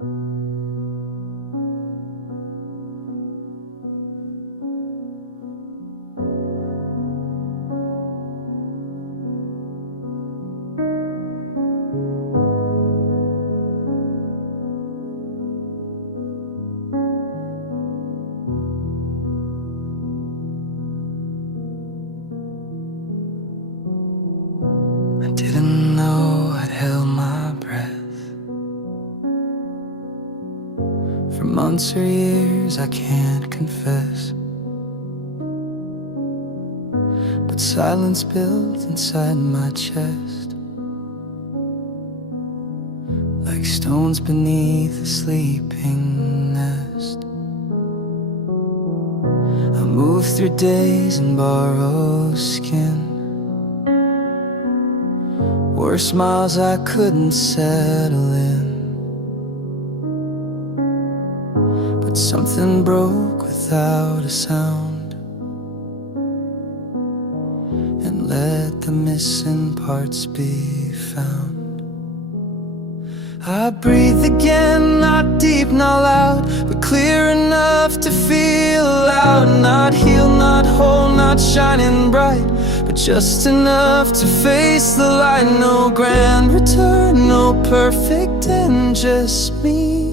I didn't know I'd held my breath for months or years, I can't confess. But silence built inside my chest, like stones beneath a sleeping nest. I moved through days in borrowed skin, wore smiles I couldn't settle in. But something broke without a sound and let the missing parts be found. I breathe again, not deep, not loud, but clear enough to feel loud. Not healed, not whole, not shining bright, but just enough to face the light. No grand return, no perfect end, just me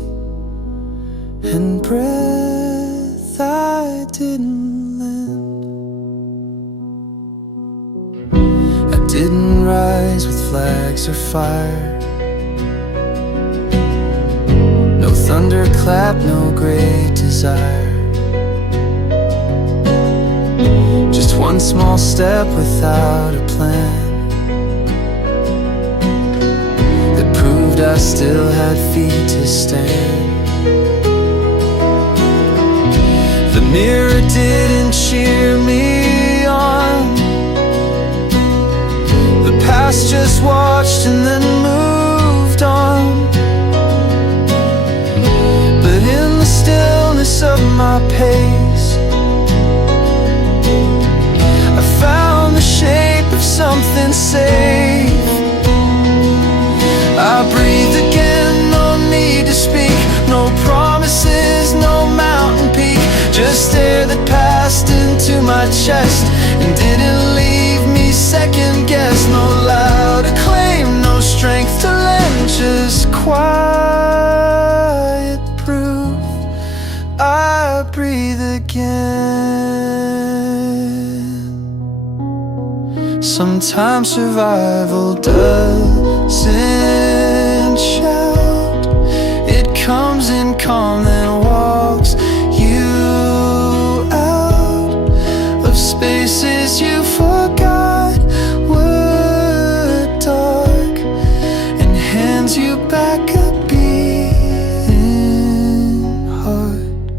and breath I didn't lend. I didn't rise with flags or fire, no thunderclap, no great desire. Just one small step without a plan that proved I still had feet to stand. The mirror didn't cheer me on, the past just watched and then moved on. But in the stillness of my pace, I found the shape of something safe. I breathe again, no need to speak, no promises, no mountain peak, just air that passed into my chest and didn't leave me second guess. No loud acclaim, no strength to lend, just quiet proof I breathe again. Sometimes survival doesn't shout, it comes in calm then walks you out of spaces you forgot were dark, and hands you back a beating heart.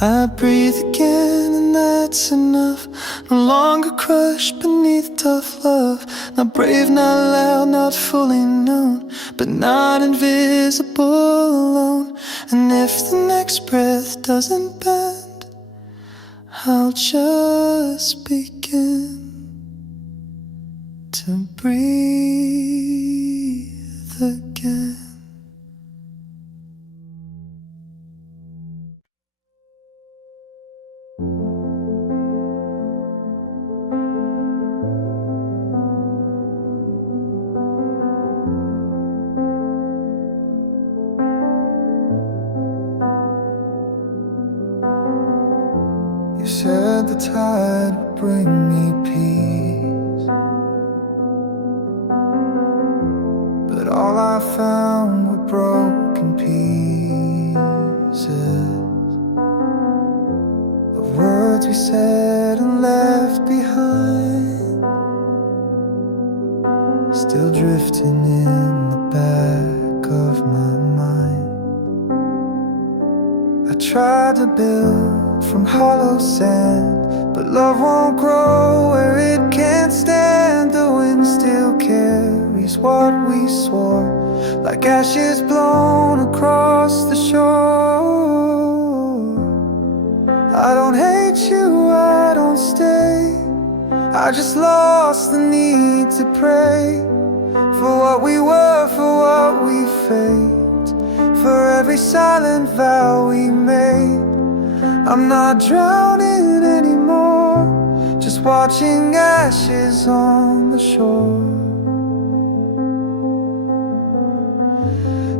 I breathe again and that's enough, no longer crushed beneath tough love. Not brave, not loud, not fully known, but not invisible alone. And if the next breath doesn't bend, I'll just begin to breathe again. You said the tide would bring me peace, but all I found were broken pieces of words we said and left behind, still drifting in the back of my mind. I tried to build from hollow sand, but love won't grow where it can't stand. The wind still carries what we swore, like ashes blown across the shore. I don't hate you, I don't stay, I just lost the need to pray for what we were, for what we faced. every silent vow we made. I'm not drowning anymore, just watching ashes on the shore.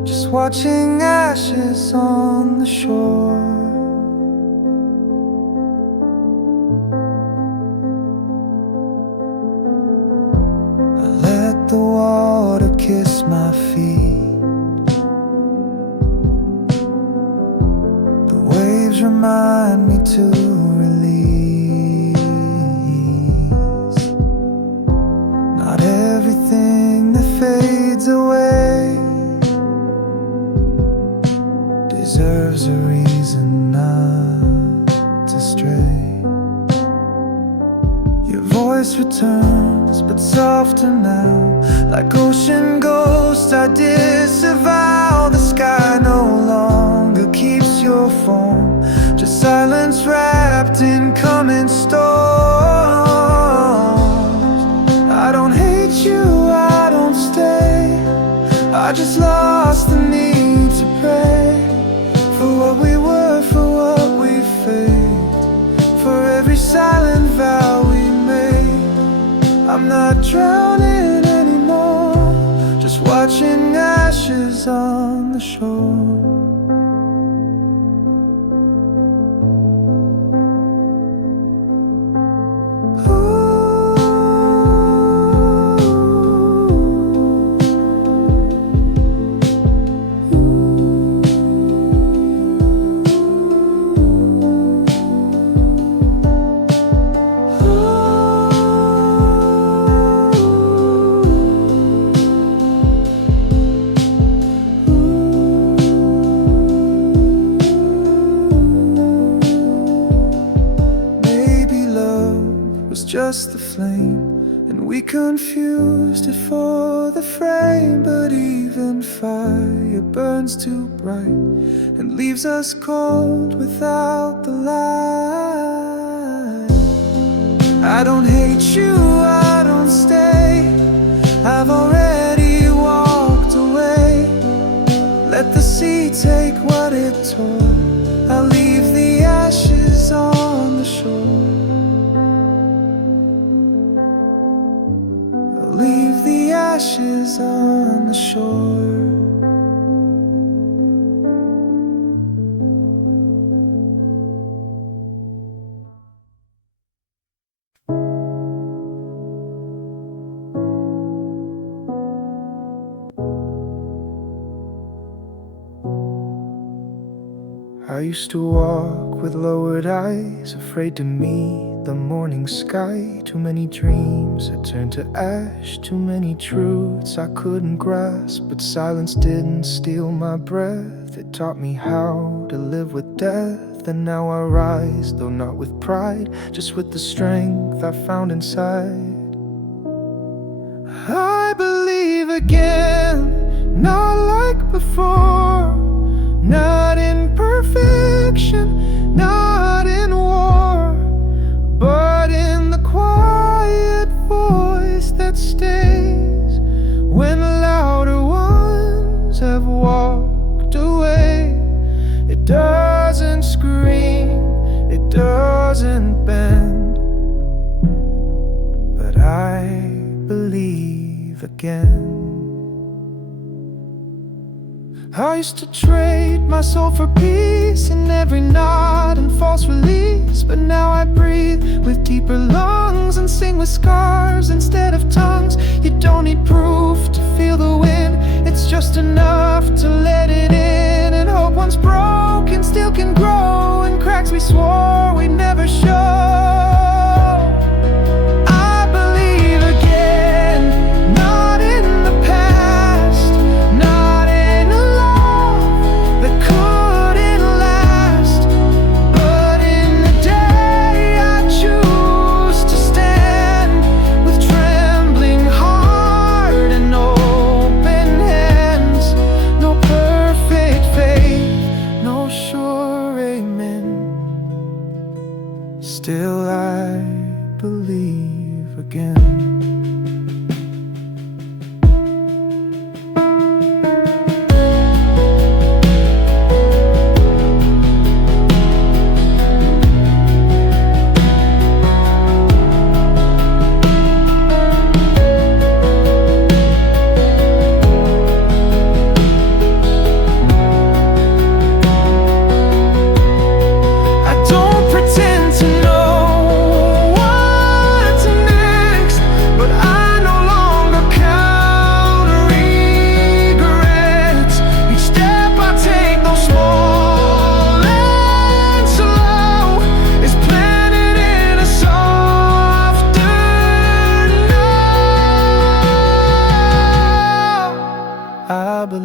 Just watching ashes on the shore. I let the water kiss my feet. The waves remind me to release. Not everything that fades away deserves a reason not to stray. Your voice returns, but softer now. Like ocean ghosts, I disavow. The sky no longer keeps your form, just silence wrapped in coming storms. I don't hate you, I don't stay. I just lost the need to pray for what we were, for what we faked, for every silent vow we made. I'm not drowning anymore, just watching ashes on the shore. Just the flame, and we confused it for the frame. But even fire burns too bright and leaves us cold without the light. I don't hate you, I don't stay. I've already walked away. Let the sea take what it tore. I'll leave the ashes on the shore. Leave the ashes on the shore. I used to walk with lowered eyes, afraid to meet the morning sky. Too many dreams had turned to ash, too many truths I couldn't grasp. But silence didn't steal my breath, it taught me how to live with death. And now I rise, though not with pride, just with the strength I found inside. I believe again, not like before. Not in perfection, not in war, but in the quiet voice that stays when louder ones have walked away. It doesn't scream, it doesn't bend, but I believe again. I used to trade my soul for peace in every nod and false release. But now I breathe with deeper lungs and sing with scars instead of tongues. You don't need proof to feel the wind, it's just enough to let it in. And hope once broken still can grow, and cracks we swore we'd never show.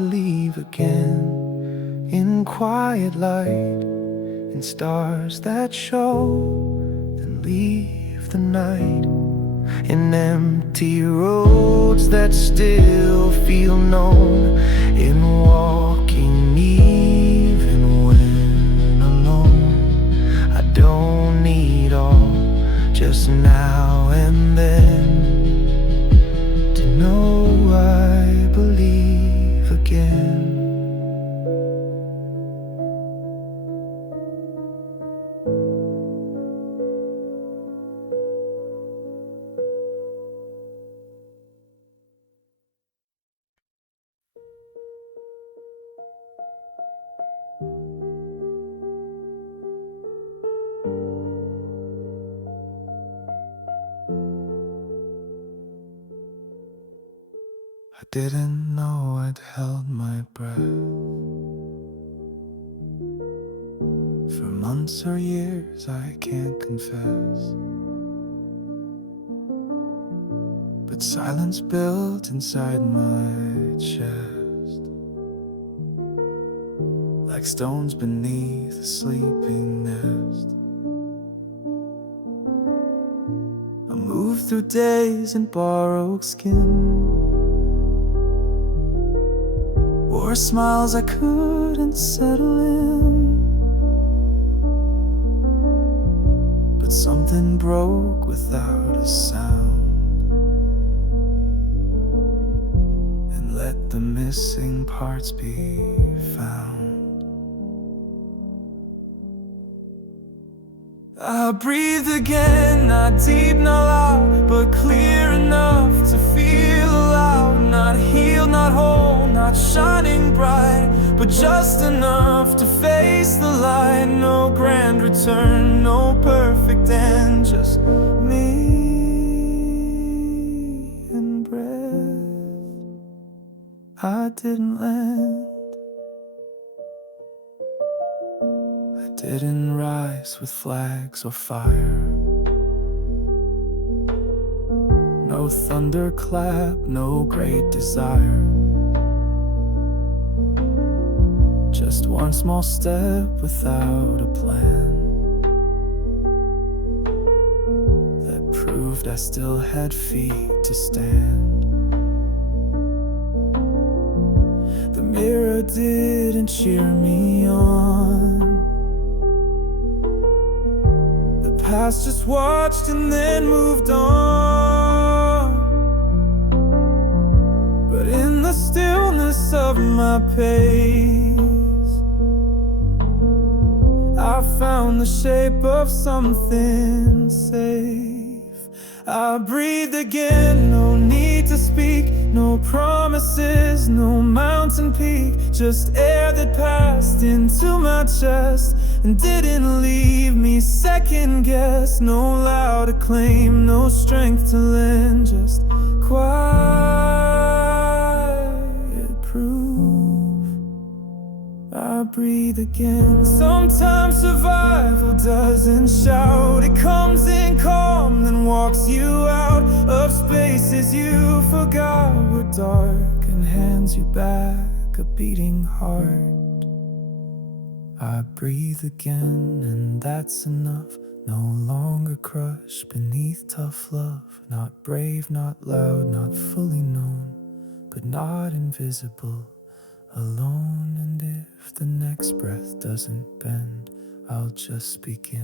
believe again in quiet light, in stars that show then leave the night, in empty roads that still feel known, in walking even when alone. I don't need all, just now and then, to know I believe again. I didn't know I'd held my breath for months or years, I can't confess. But silence built inside my chest, like stones beneath a sleeping nest. I moved through days in borrowed skin, wore smiles I couldn't settle in. But something broke without a sound, and let the missing parts be found. I breathe again, not deep, not loud, but clear enough to feel alive. Not healed, not whole, not shining bright, but just enough to face the light. No grand return, no perfect end, just me and breath. I didn't land, didn't rise with flags or fire. No thunderclap, no great desire. Just one small step without a plan that proved I still had feet to stand. The mirror didn't cheer me on, past just watched and then moved on. But in the stillness of my pace, I found the shape of something safe. I breathed again, no need to speak, no promises, no mountain peak, just air that passed into my chest and didn't leave me second guess. No loud acclaim, no strength to lend, just quiet proof. I breathe again. Sometimes survival doesn't shout, it comes in calm, then walks you out of spaces you forgot were dark, and hands you back a beating heart. I breathe again, and that's enough. No longer crushed beneath tough love. Not brave, not loud, not fully known, but not invisible, alone. And if the next breath doesn't bend, I'll just begin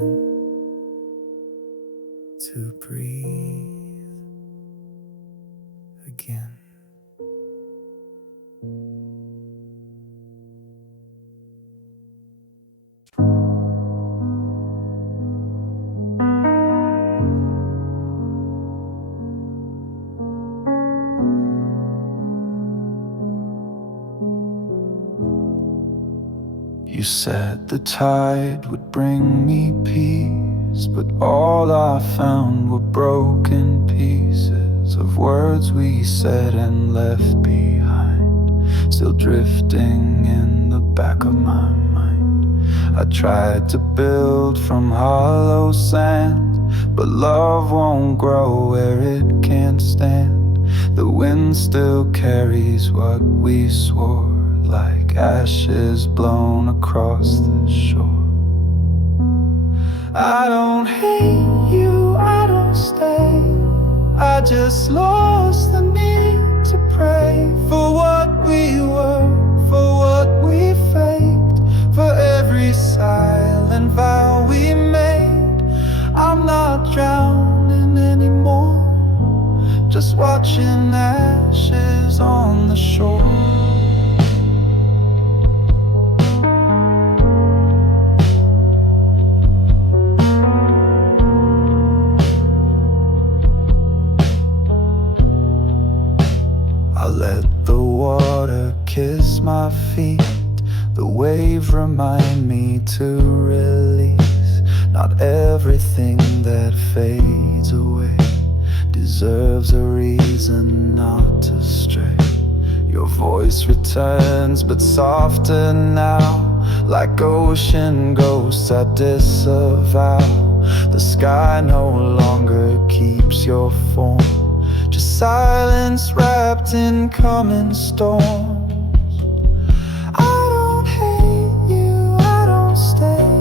to breathe again. You said the tide would bring me peace, but all I found were broken pieces of words we said and left behind, still drifting in the back of my mind. I tried to build from hollow sand, but love won't grow where it can't stand. The wind still carries what we swore like ashes blown across the shore. I don't hate you, I don't stay. I just lost the need to pray for what we were, for what we faked, for every silent vow we made. I'm not drowning anymore, just watching ashes on the shore. I let the water kiss my feet, the waves remind me to release. Not everything that fades away deserves a reason not to stray. Your voice returns, but softer now. Like ocean ghosts I disavow. The sky no longer keeps your form, just silence wrapped in coming storms. I don't hate you, I don't stay.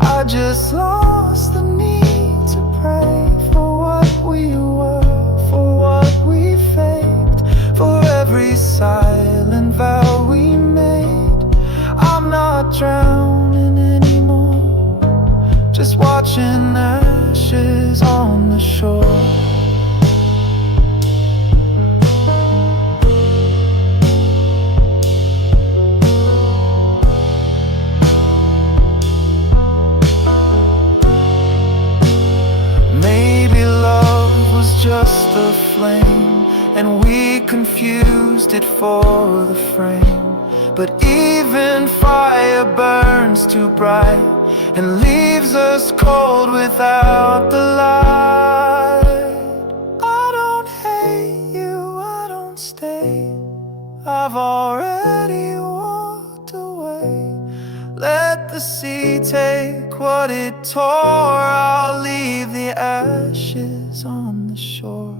I just lost the need to pray for what we were, for what we faked, for every silent vow we made. I'm not drowning anymore, just watching ashes on the shore. Just a flame, and we confused it for the frame. But even fire burns too bright and leaves us cold without the light. I don't hate you, I don't stay. I've already walked away. Let the sea take what it tore. I'll leave the ashes on the shore.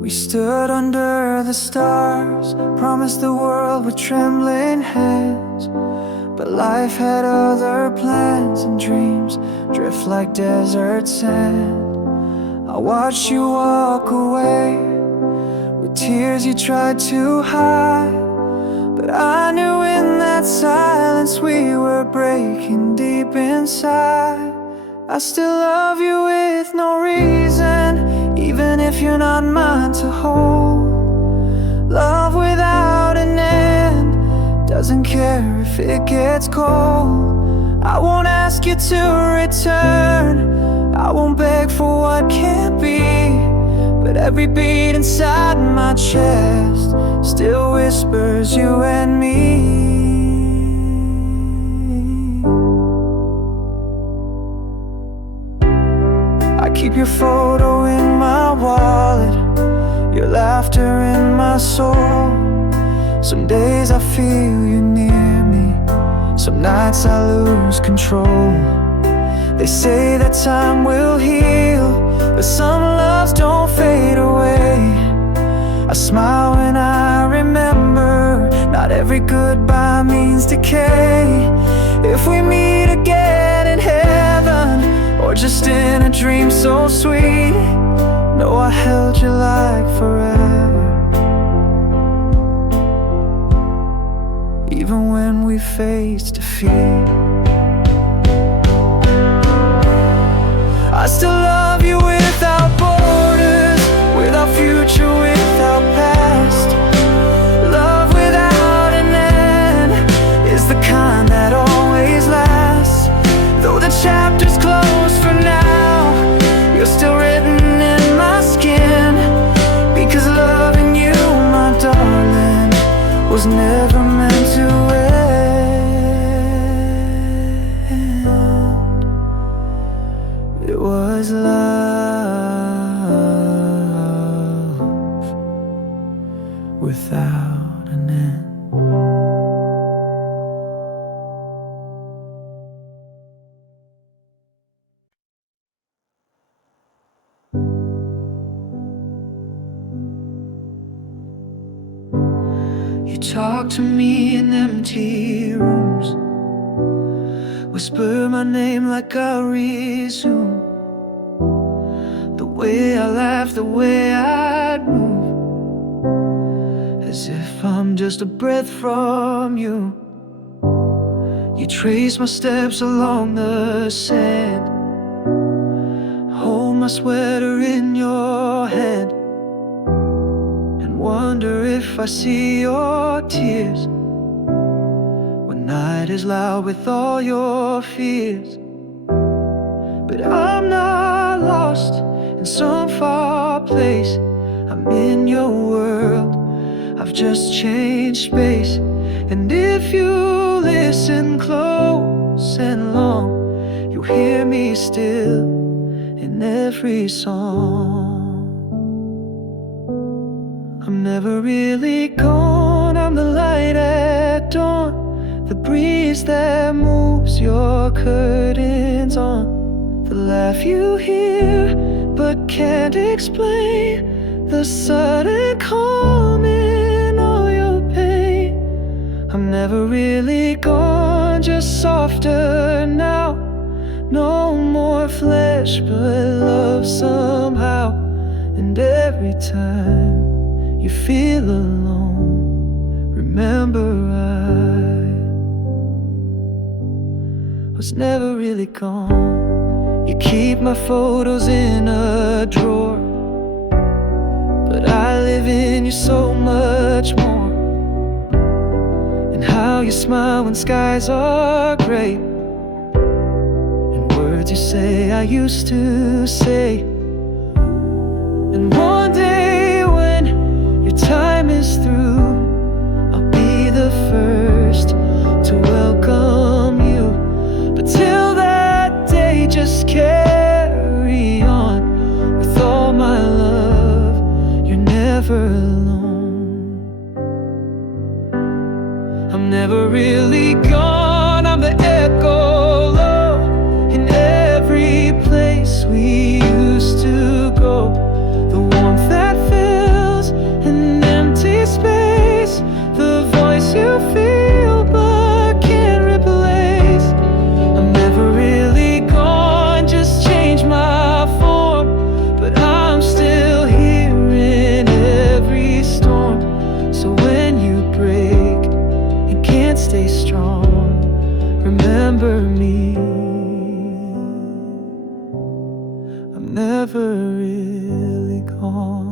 We stood under the stars, promised the world with trembling hands. But life had other plans, and dreams drift like desert sand. I watched you walk away with tears you tried to hide. But I knew in that silence we were breaking deep inside. I still love you with no reason, even if you're not mine to hold. Love without an end doesn't care if it gets cold. I won't ask you to return, I won't beg for what can't be. But every beat inside my chest still whispers you and me. I keep your photo in my wallet, your laughter in my soul. Some days I feel you near me, some nights I lose control. They say that time will heal, but some loves don't fade away. I smile when I remember, not every goodbye means decay. If we meet again in heaven, or just in a dream so sweet, know I held you like forever. Even when we face defeat, I still love you without borders, without future, without past. Love without an end is the kind that always lasts. Though the chapter's closed for now, you're still written in my skin. Because loving you, my darling, was never meant to end. It was love without an end. talk to me in empty rooms, whisper my name like I resume. The way I laugh, the way I'd move, as if I'm just a breath from you. You trace my steps along the sand, hold my sweater in your hand, and wonder if I see your tears when night is loud with all your fears. But I'm not lost in some far place, I'm in your world, I've just changed space. And if you listen close and long, you'll hear me still in every song. I'm never really gone, I'm the light at dawn, the breeze that moves your curtains on, the laugh you hear but can't explain, the sudden calm in all your pain. I'm never really gone, just softer now. No more flesh but love somehow. And every time you feel alone, remember I was never really gone. You keep my photos in a drawer, but I live in you so much more. And how you smile when skies are gray, and words you say I used to say. And one day when your time is through, I'll be the first to welcome you. But till that day, just carry on with all my love. You're never alone. I'm never really gone, I'm the echo low in every place we used to go. The warmth that fills an empty space, the voice you feel but can't replace. I'm never really gone, just change my form, but I'm still here in every storm. So when you break and can't stay strong, remember me. I'm never really gone.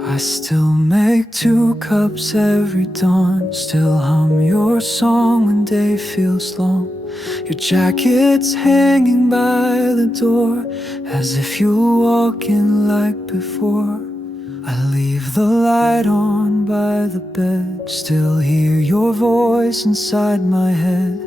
I still make 2 cups every dawn, still hum your song when day feels long. Your jacket's hanging by the door, as if you're walking like before. I leave the light on by the bed, still hear your voice inside my head.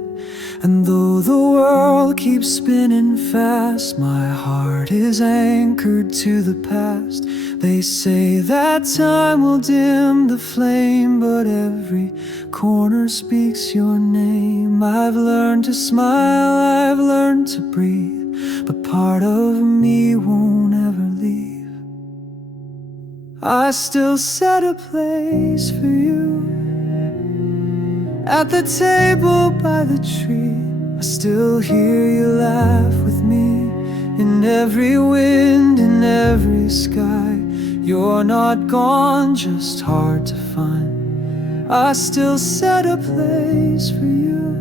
And though the world keeps spinning fast, my heart is anchored to the past. They say that time will dim the flame, but every corner speaks your name. I've learned to smile, I've learned to breathe, but part of me won't ever leave. I still set a place for you at the table by the tree. I still hear you laugh with me in every wind, in every sky. You're not gone, just hard to find. I still set a place for you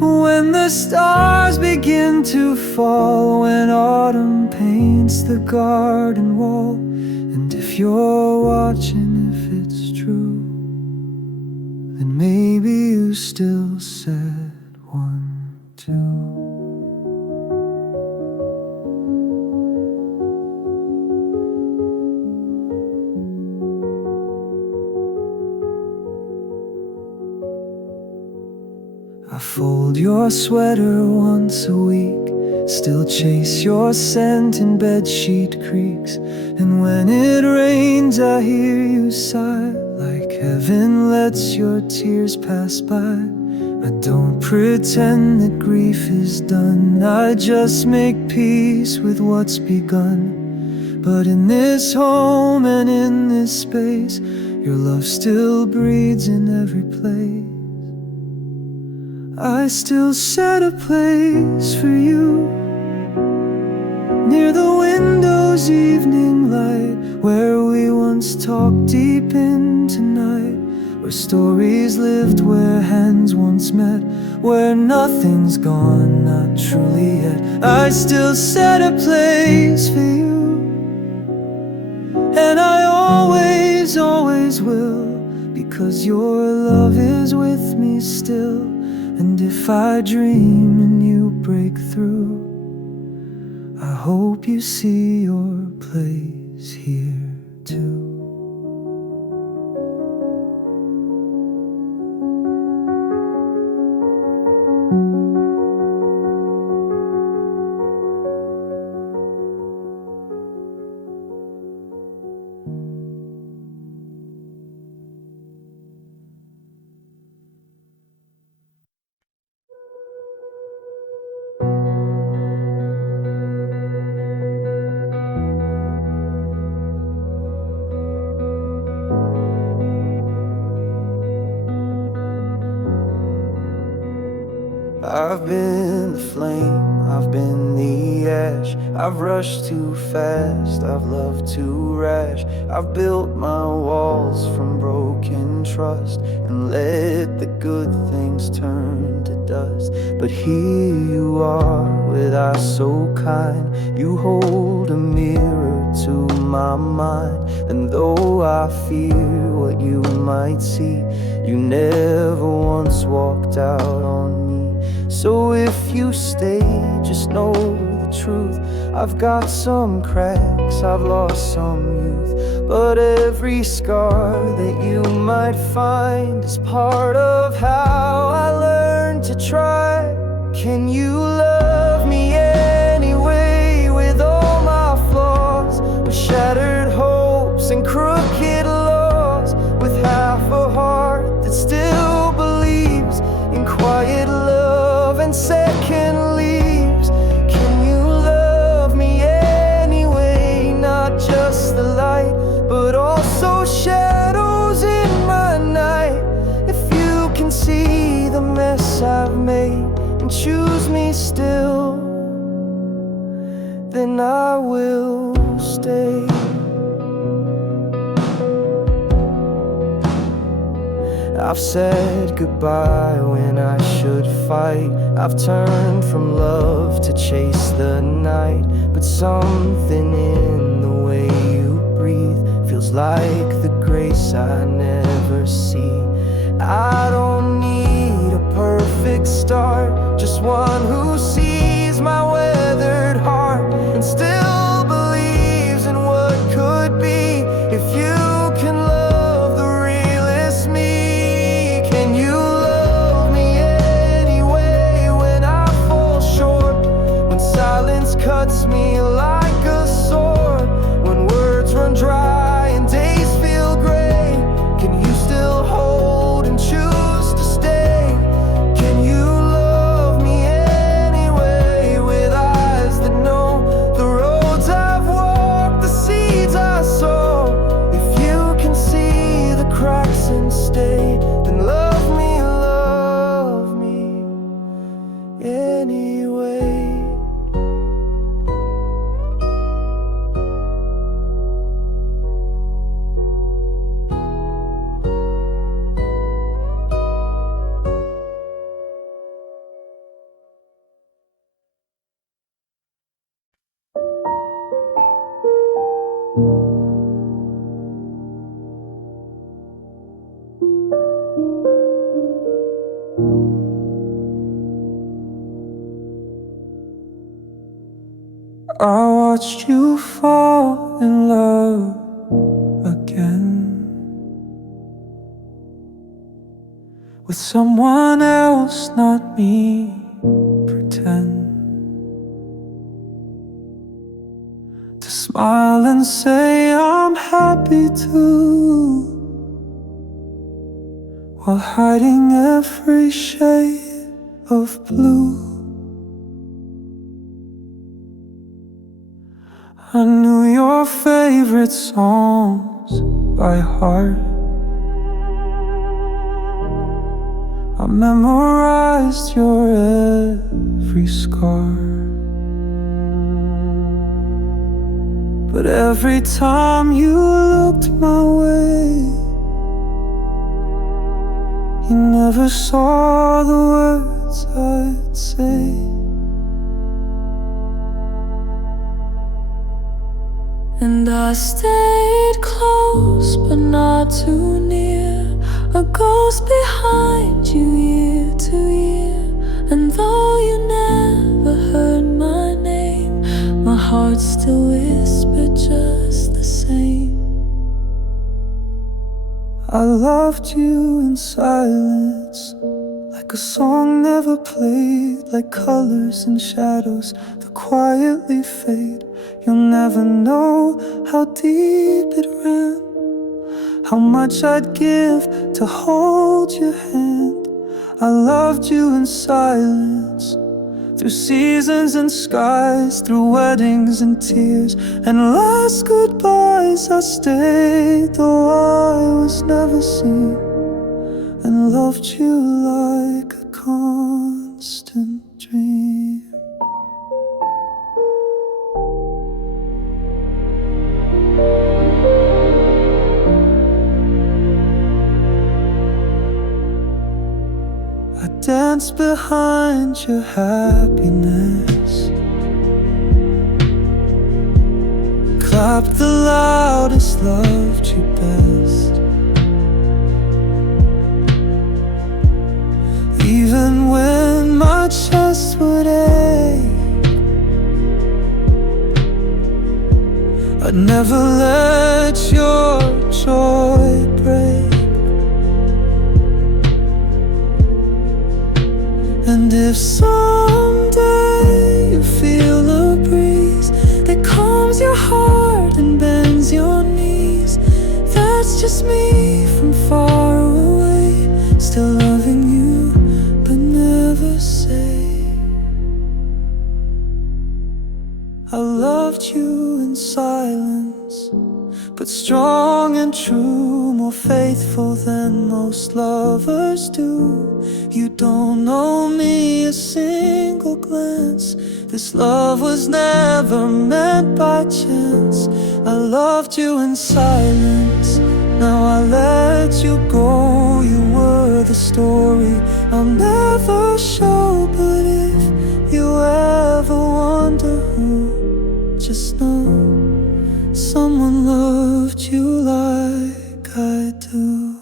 when the stars begin to fall, when autumn paints the garden wall. And if you're watching, if it's true, then maybe you still said 1, 2. I fold your sweater once a week, Still chase your scent in bedsheet creaks. And when it rains I hear you sigh, like heaven lets your tears pass by. I don't pretend that grief is done, I just make peace with what's begun. But in this home and in this space, your love still breathes in every place. I still set a place for you near the window's evening light, where we once talked deep into night, where stories lived, where hands once met, where nothing's gone, not truly yet. I still set a place for you, and I always, always will, because your love is with me still. And if I dream and you break through, I hope you see your place here too. I've been the flame, I've been the ash. I've rushed too fast, I've loved too rash. I've built my walls from broken trust and let the good things turn to dust. But here you are with eyes so kind, you hold a mirror to my mind. And though I fear what you might see, you never once walked out on me. So if you stay, just know the truth. I've got some cracks, I've lost some youth, but every scar that you might find is part of how I learned to try. Can you love me anyway, with all my flaws, with shattered hopes and crooked laws, with half a heart that still believes in quiet love and second leaves? Can you love me anyway, not just the light, but also shadows in my night? If you can see the mess I've made and choose me still, then I will stay. I've said goodbye when I should fight. I've turned from love to chase the night. But something in the way you breathe feels like the grace I never see. I don't need a perfect start, just one who sees my weathered heart and still believes in what could be. If you can love the realest me, can you love me anyway when I fall short, when silence cuts me like a sword, when words run dry and days feel gray? Can you still hold and choose to stay? Can you love me anyway, with eyes that know the roads I've walked, the seeds I sow? If you can see the cracks and stay, then love me anyway. I watched you fall in love again, with someone else, not me. Pretend Smile and say I'm happy too, while hiding every shade of blue. I knew your favorite songs by heart. I memorized your every scar. But every time you looked my way, you never saw the words I'd say. And I stayed close but not too near, a ghost behind you year to year. And though you never heard my name, my heart still whispered just the same. I loved you in silence, like a song never played, like colors and shadows that quietly fade. You'll never know how deep it ran, how much I'd give to hold your hand. I loved you in silence, through seasons and skies, through weddings and tears, and last goodbyes. I stayed though I was never seen, and loved you like a constant dream. I danced behind your happiness, clapped the loudest, loved you best. Even when my chest would ache, I'd never let your joy break. And if someday you feel a breeze that calms your heart and bends your knees, that's just me from far away, still loving you but never say. I loved you in silence, but strong and true, more faithful than most lovers do. You don't owe me a single glance, this love was never meant by chance. I loved you in silence, now I let you go. You were the story I'll never show, but if you ever wonder who, just know someone loved you like I do.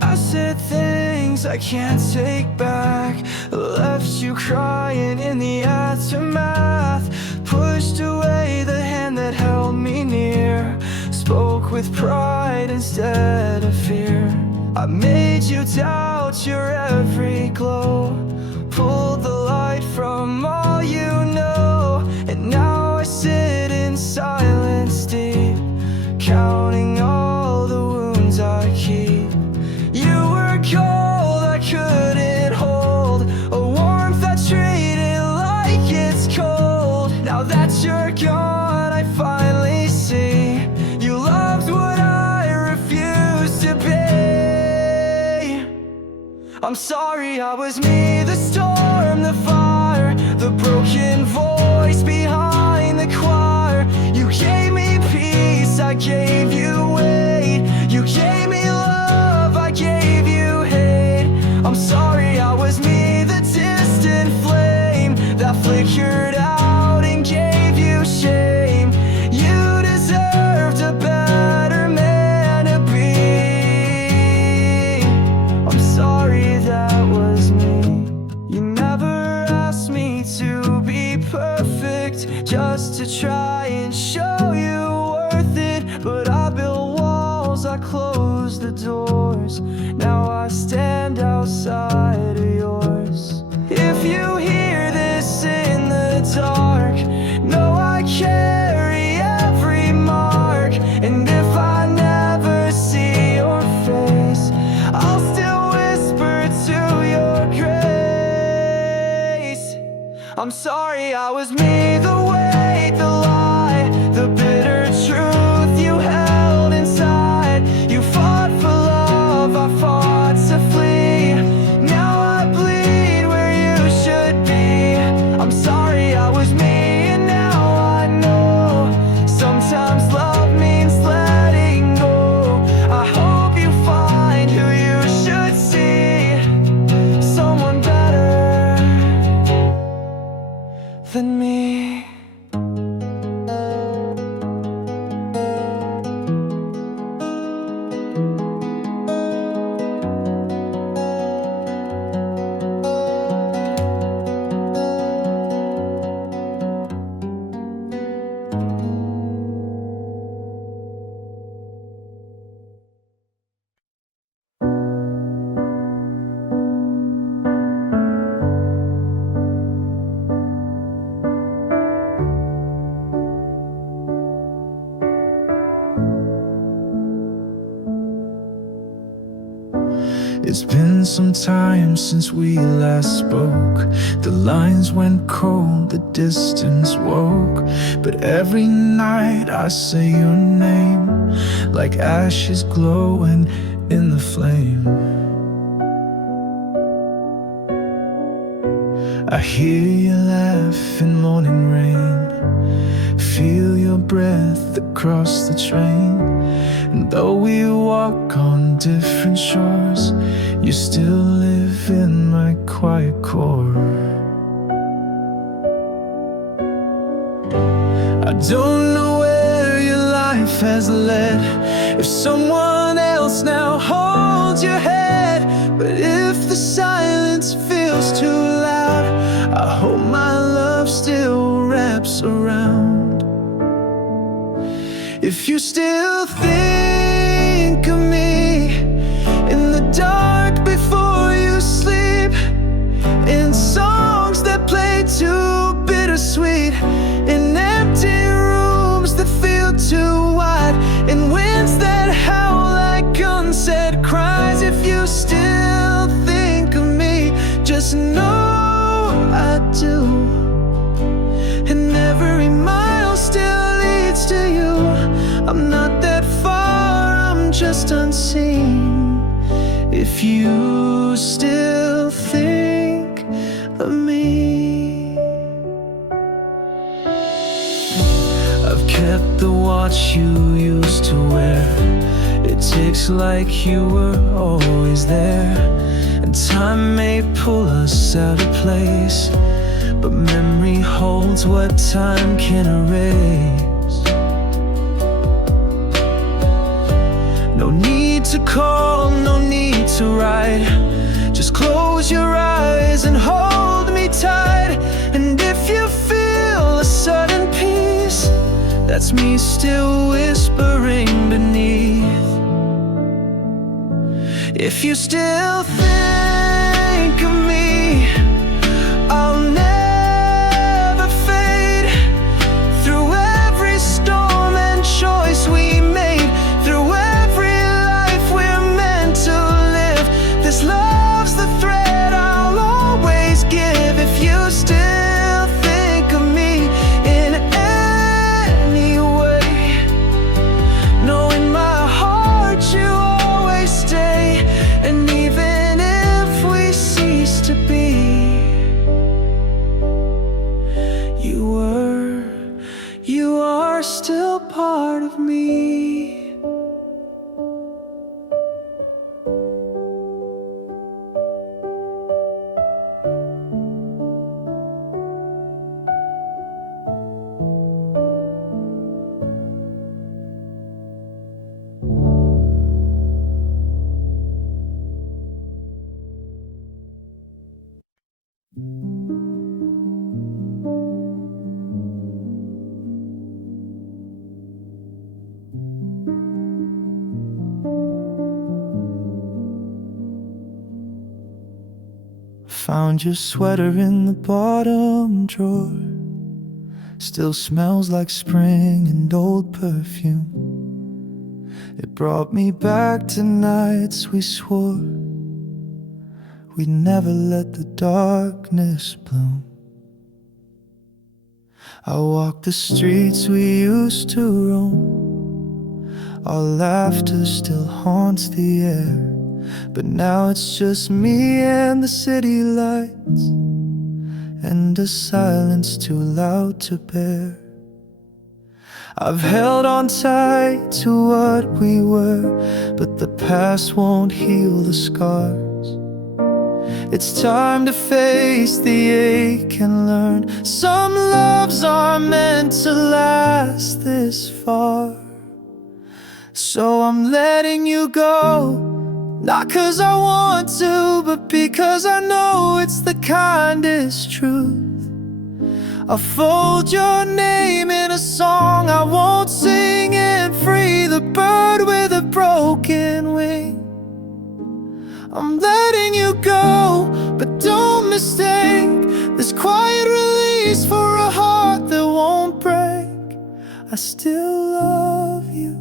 I said things I can't take back, left you crying in the aftermath, pushed away the hand that held me near, spoke with pride instead of fear. I made you doubt your every glow, pulled the light from all you know, and now I sit in silence deep, counting all the wounds I keep. You were cold, I couldn't hold, a warmth I treated like it's cold. Now that you're gone, I finally see you loved what I refused to be. I'm sorry I was me, the storm, the fire, the broken voice behind the choir. You gave me peace, I gave you weight. You gave me love, I gave you hate. I'm sorry I was me, the distant flame that flickered out and gave you shame. You deserved a better man to be. I'm sorry that was me. You never asked me to just to try and show you worth it. But I built walls, I closed the doors. Now I stand outside of yours. If you hear this in the dark, know I carry every mark. And if I never see your face, I'll still whisper to your grace. I'm sorry I was me, the weight, the lie, the bitter truth you held inside. You fought for love, I fought to flee. Now I bleed where you should be. I'm sorry I was me, and now I know sometimes love means letting go. I hope you find who you should see, someone better than me. It's been some time since we last spoke. The lines went cold, the distance woke. But every night I say your name, like ashes glowing in the flame. I hear you laugh in morning rain, feel your breath across the train. And though we walk on different shores, you still live in my quiet core. I don't know where your life has led, if someone else now holds your head. But if the silence feels too loud, I hope my love still wraps around. If you still think of me in the dark before you sleep, in songs that play too bittersweet, in empty rooms that feel too wide, in winds that howl like unsaid cries. If you still think of me, just know I do. And every mile still leads to you. I'm not that far, I'm just unseen. If you still think of me, I've kept the watch you used to wear. It ticks like you were always there. And time may pull us out of place, but memory holds what time can erase. No need to call, no need to write. Just close your eyes and hold me tight. And if you feel a sudden peace, that's me still whispering beneath. If you still think of me, I'll never fade. Through every storm and choice we made, through every life we're meant to live, this love's the thread I'll always give. If you still think of me in any way, know in my heart you always stay. And even if we cease to be, you are still part of me. Found your sweater in the bottom drawer. Still smells like spring and old perfume. It brought me back to nights we swore we'd never let the darkness bloom. I walk the streets we used to roam. Our laughter still haunts the air, but now it's just me and the city lights, and a silence too loud to bear. I've held on tight to what we were, but the past won't heal the scars. It's time to face the ache and learn some loves are meant to last this far. So I'm letting you go, not 'cause I want to, but because I know it's the kindest truth. I'll fold your name in a song I won't sing and free the bird with a broken wing. I'm letting you go, but don't mistake this quiet release for a heart that won't break. I still love you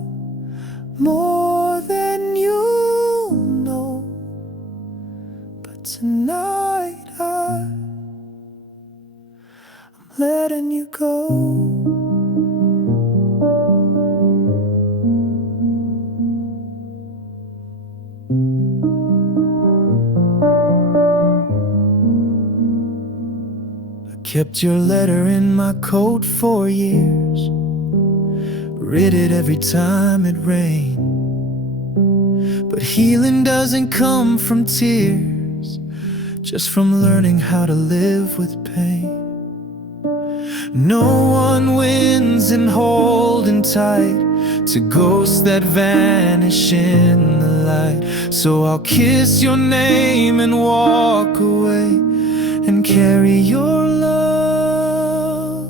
more than you know, but tonight I'm letting you go. Kept your letter in my coat for years, read it every time it rained. But healing doesn't come from tears, just from learning how to live with pain. No one wins in holding tight to ghosts that vanish in the light. So I'll kiss your name and walk away and carry your love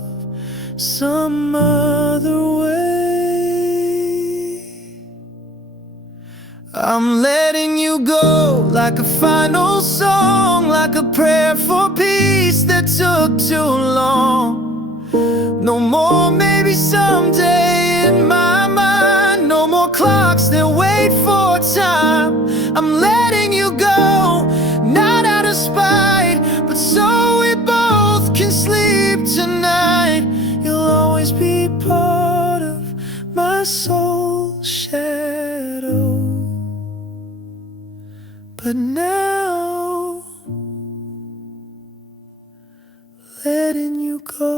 some other way. I'm letting you go like a final song, like a prayer for peace that took too long. No more maybe someday in my mind, no more clocks that wait for time. I'm letting you go, not out of spite, but so we both can sleep tonight. You'll always be part of my soul's shadow. But now, letting you go.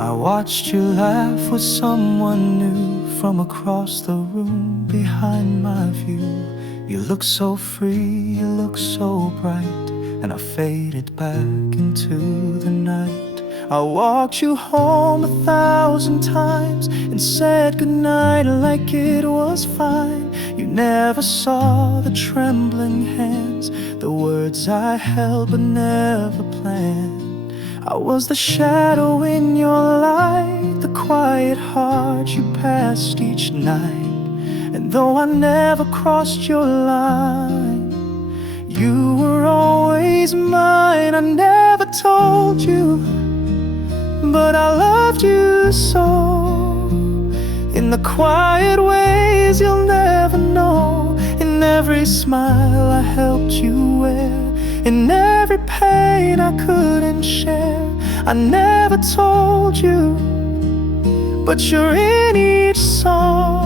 I watched you laugh with someone new from across the room behind my view. You look so free, you look so bright, and I faded back into the night. I walked you home 1,000 times and said goodnight like it was fine. You never saw the trembling hands, the words I held but never planned. I was the shadow in your light, the quiet heart you passed each night. And though I never crossed your line, you were always mine. I never told you, but I loved you so. In the quiet ways you'll never know, in every smile I helped you wear, in every pain I couldn't share. I never told you, but you're in each song.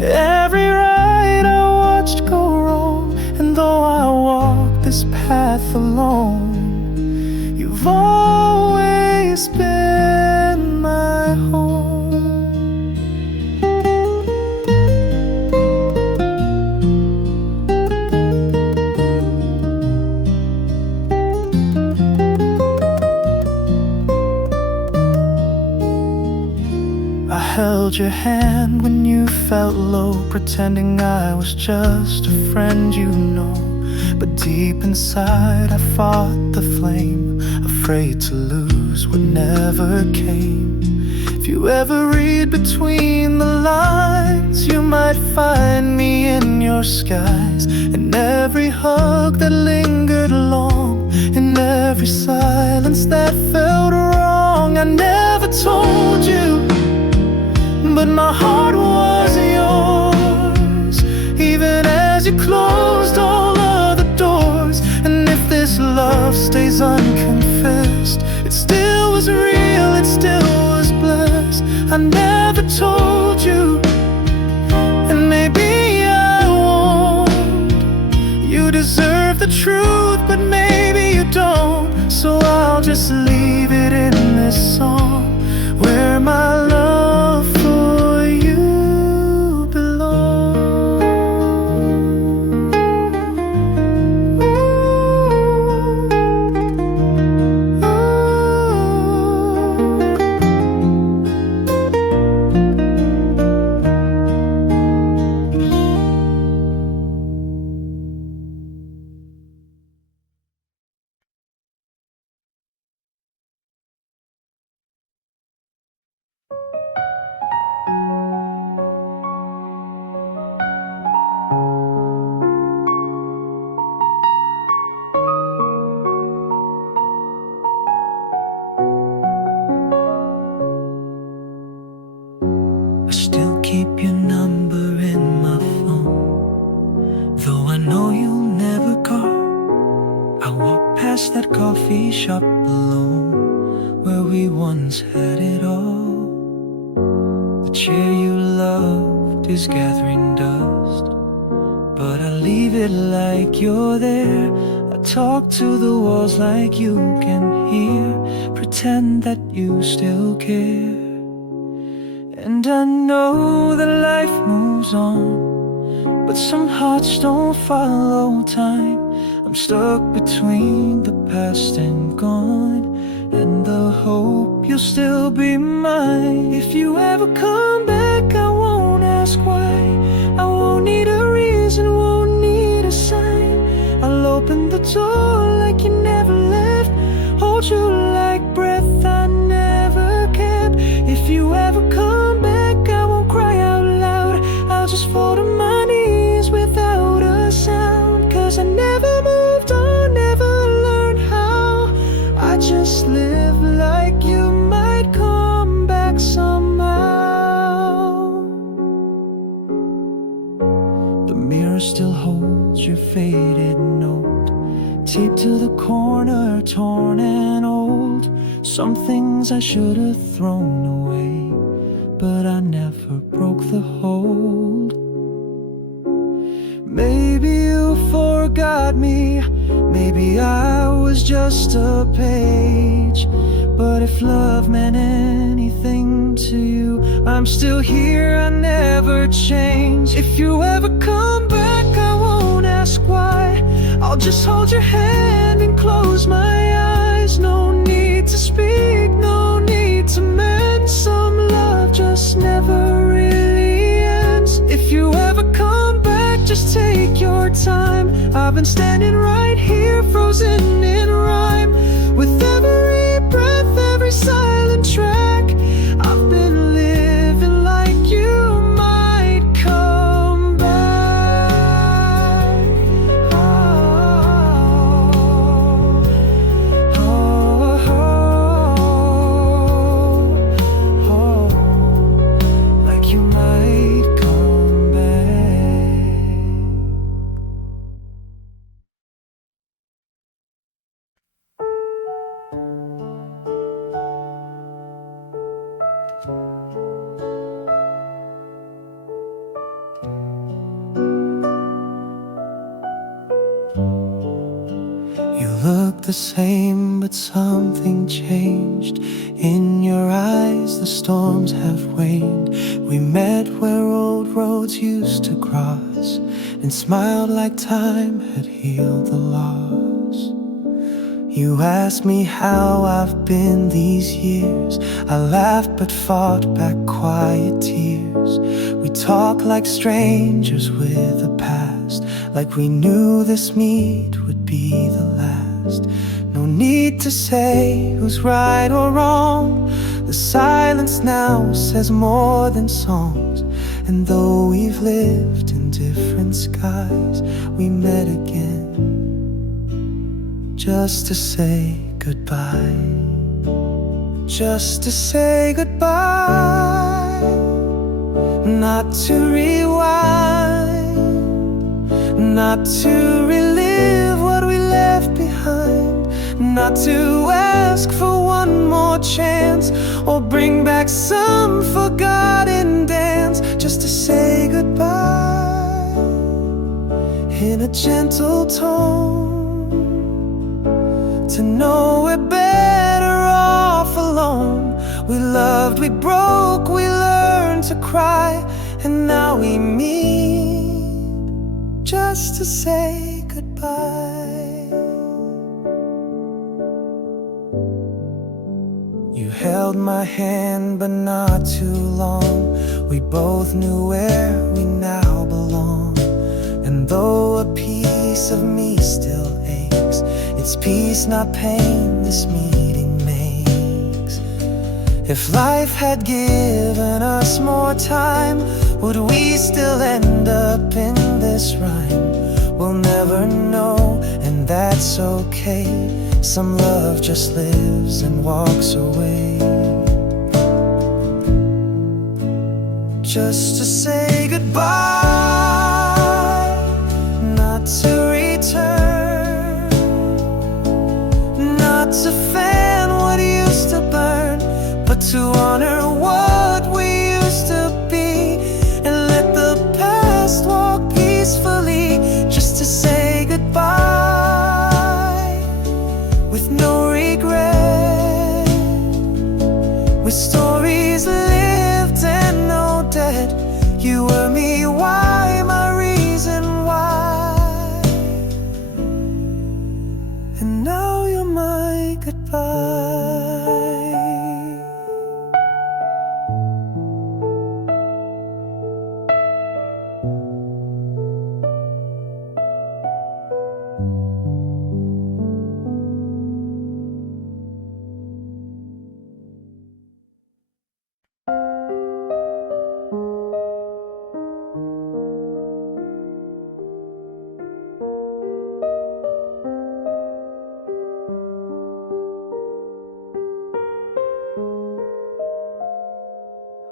Every ride I watched go wrong, and though I walk this path alone, you've always been my home. held your hand when you felt low, pretending I was just a friend you know. But deep inside I fought the flame, afraid to lose what never came. If you ever read between the lines, you might find me in your skies, in every hug that lingered long, in every silence that felt wrong. I never told you, but my heart was yours, even as you closed all other doors. And if this love stays unconfessed, it still was real, it still was blessed. I never told you, and maybe I won't. You deserve the truth, but maybe you don't. So I'll just leave it in this song, where my love for you belongs. I still keep your number in my phone, though I know you'll never call. I walk past that coffee shop alone, where we once had it all. The chair you loved is gathering dust, but I leave it like you're there. I talk to the walls like you can hear, pretend that you still care. And I know that life moves on, but some hearts don't follow time. I'm stuck between the past and gone, and the hope you'll still be mine. If you ever come back, I won't ask why. I won't need a reason, won't need a sign. I'll open the door like you never left, hold you like breath I never kept. If you ever come back, I won't cry out loud, I'll just fall to my knees without a sound. Cause I never moved on, never learned how. I just live like you might come back somehow. The mirror still holds your faded note, taped to the corner, torn and old. Some things I should have thrown away, but I never broke the hold. Maybe you forgot me, maybe I was just a page. But if love meant anything to you, I'm still here, I never change. If you ever come back, I won't ask why. I'll just hold your hand and close my eyes. No need to speak, no need to mend. Some love just never really ends. If you ever come back, just take your time. I've been standing right here, frozen in rhyme, with every breath, every silent track. I've been living like you might come back. Like you might come back. You look the same, but something changed. In your eyes, the storms have waned. We met where old roads used to cross, and smiled like time had healed the loss. You asked me how I've been these years. I laughed but fought back quiet tears. We talk like strangers with a past, like we knew this meet would be the last. No need to say who's right or wrong. The silence now says more than songs. And though we've lived in different skies, we met again just to say goodbye. Just to say goodbye. Not to rewind, not to relive what we left behind, not to ask for one more chance or bring back some forgotten dance. Just to say goodbye in a gentle tone, to know we're better off alone. We loved, we broke, we learned to cry, and now we meet just to say goodbye. You held my hand but not too long. We both knew where we now belong. And though a piece of me still aches, it's peace, not pain, this meeting makes. If life had given us more time, would we still end up in this rhyme? We'll never know, and that's okay. Some love just lives and walks away. Just to say goodbye, not to return, not to fan what used to burn, but to honor what we used to be, and let the past walk peacefully. Just to say goodbye with no regret, with stories lived and no dead. You were me, why, my reason why, and now you're my goodbye.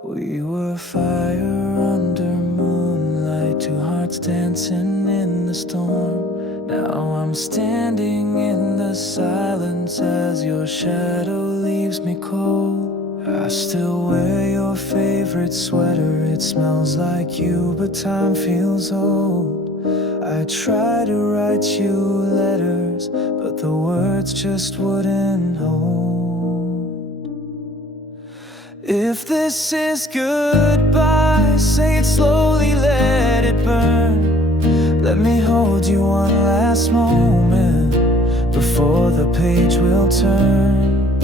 We were fire under moonlight, two hearts dancing in the storm. Now I'm standing in the silence as your shadow leaves me cold. I still wear your favorite sweater, it smells like you, but time feels old. I try to write you letters, but the words just wouldn't hold. If this is goodbye, say it slowly, let it burn. Let me hold you one last moment before the page will turn.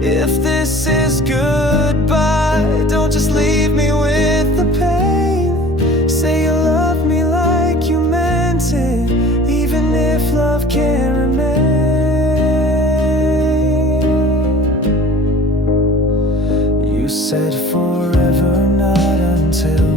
If this is goodbye, don't just leave me with the pain. Say you love me like you meant it, even if love can't remain. You said forever, not until,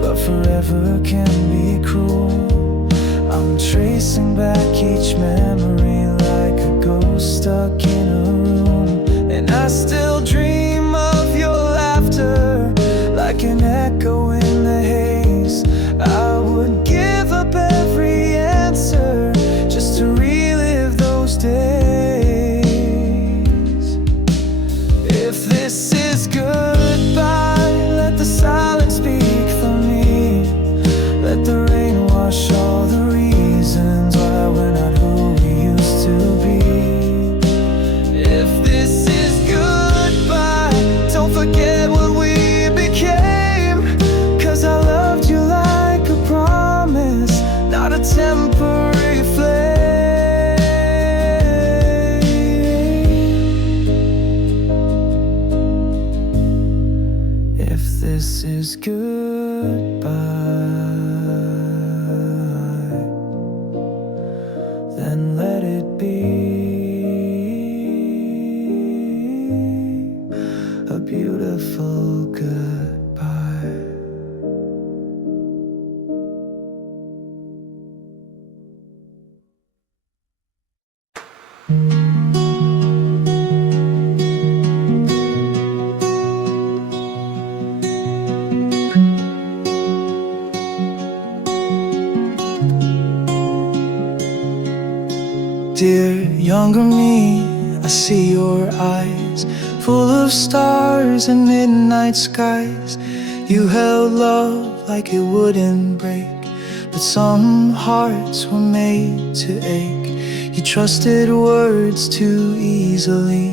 but forever can be cruel. I'm tracing back each memory like a ghost stuck in a room, and I still dream of your laughter like an echo in the haze. I would give up every answer just to relive those days. If this is goodbye, let the silence speak for me. Let the rain wash all the reasons why we're not who we used to be. If this is goodbye, this is goodbye, then let it be a beautiful goodbye. Dear younger me, I see your eyes full of stars and midnight skies. You held love like it wouldn't break, but some hearts were made to ache. You trusted words too easily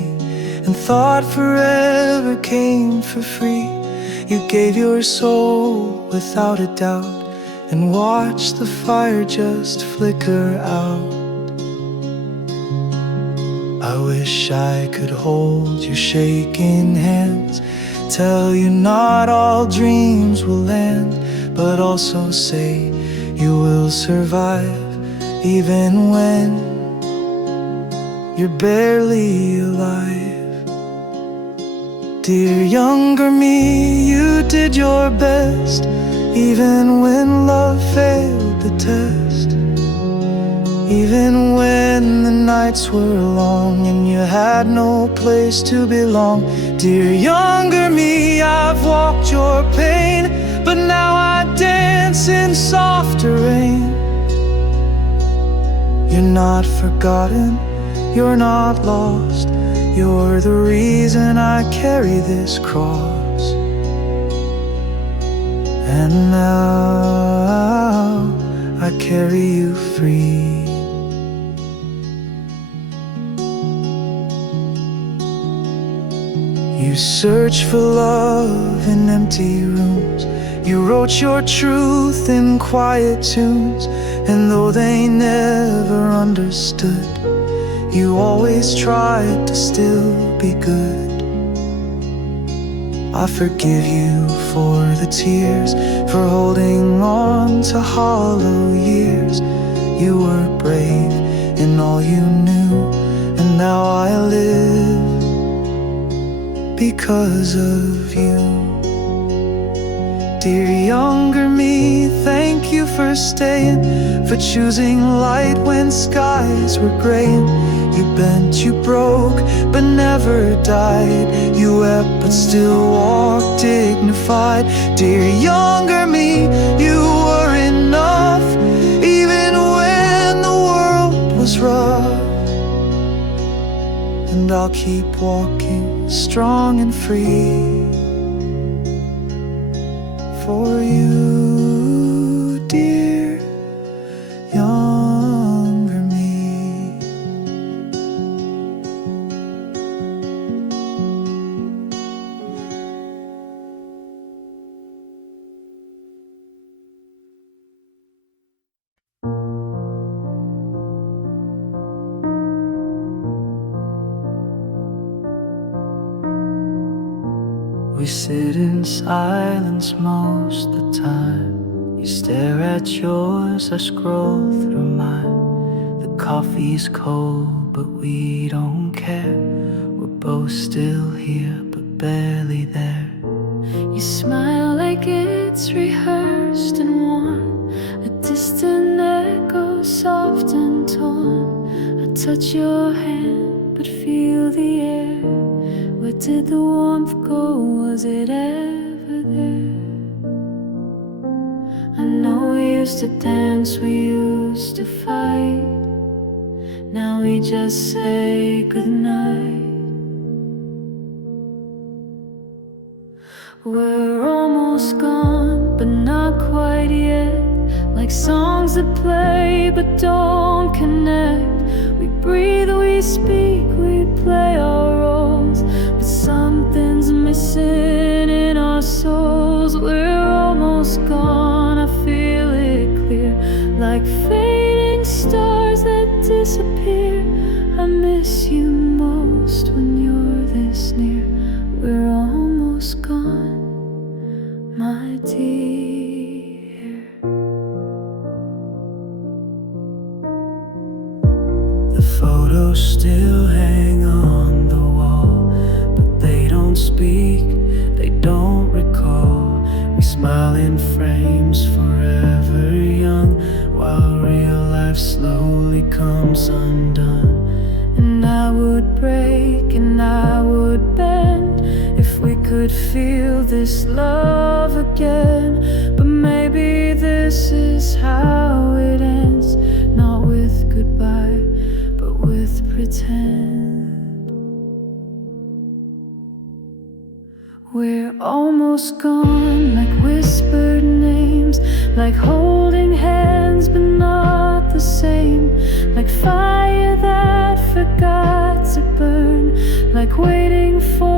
and thought forever came for free. You gave your soul without a doubt and watched the fire just flicker out. I wish I could hold your shaking hands, tell you not all dreams will end, but also say you will survive even when you're barely alive. Dear younger me, you did your best even when love failed the test. Even when the nights were long and you had no place to belong. Dear younger me, I've walked your pain, but now I dance in softer rain. You're not forgotten, you're not lost, you're the reason I carry this cross. And now I carry you free. You searched for love in empty rooms. You wrote your truth in quiet tunes, and though they never understood, you always tried to still be good. I forgive you for the tears, for holding on to hollow years. You were brave in all you knew, and now I live because of you. Dear younger me, thank you for staying, for choosing light when skies were graying. You bent, you broke, but never died. You wept, but still walked dignified. Dear younger me, you were enough, even when the world was rough. And I'll keep walking, strong and free, for you, dear younger me. We sit in silence most the time. You stare at yours, I scroll through mine. The coffee's cold, but we don't care. We're both still here, but barely there. You smile like it's rehearsed and worn, a distant echo, soft and torn. I touch your hand, but feel the air. Where did the warmth go? Was it ever there? I know we used to dance, we used to fight. Now we just say goodnight. We're almost gone, but not quite yet. Like songs that play but don't connect. We breathe, we speak, we play our roles, but something's missing in our souls. We're almost gone, I feel it clear, like fading stars that disappear. I miss you most when you're this near. We're almost gone, photos still hang on the wall, but they don't speak, they don't recall. We smile in frames forever young, while real life slowly comes undone. And I would break and I would bend if we could feel this love again. But maybe this is how it ends, not with goodbye, but with pretend. We're almost gone, like whispered names, like holding hands but not the same, like fire that forgot to burn, like waiting for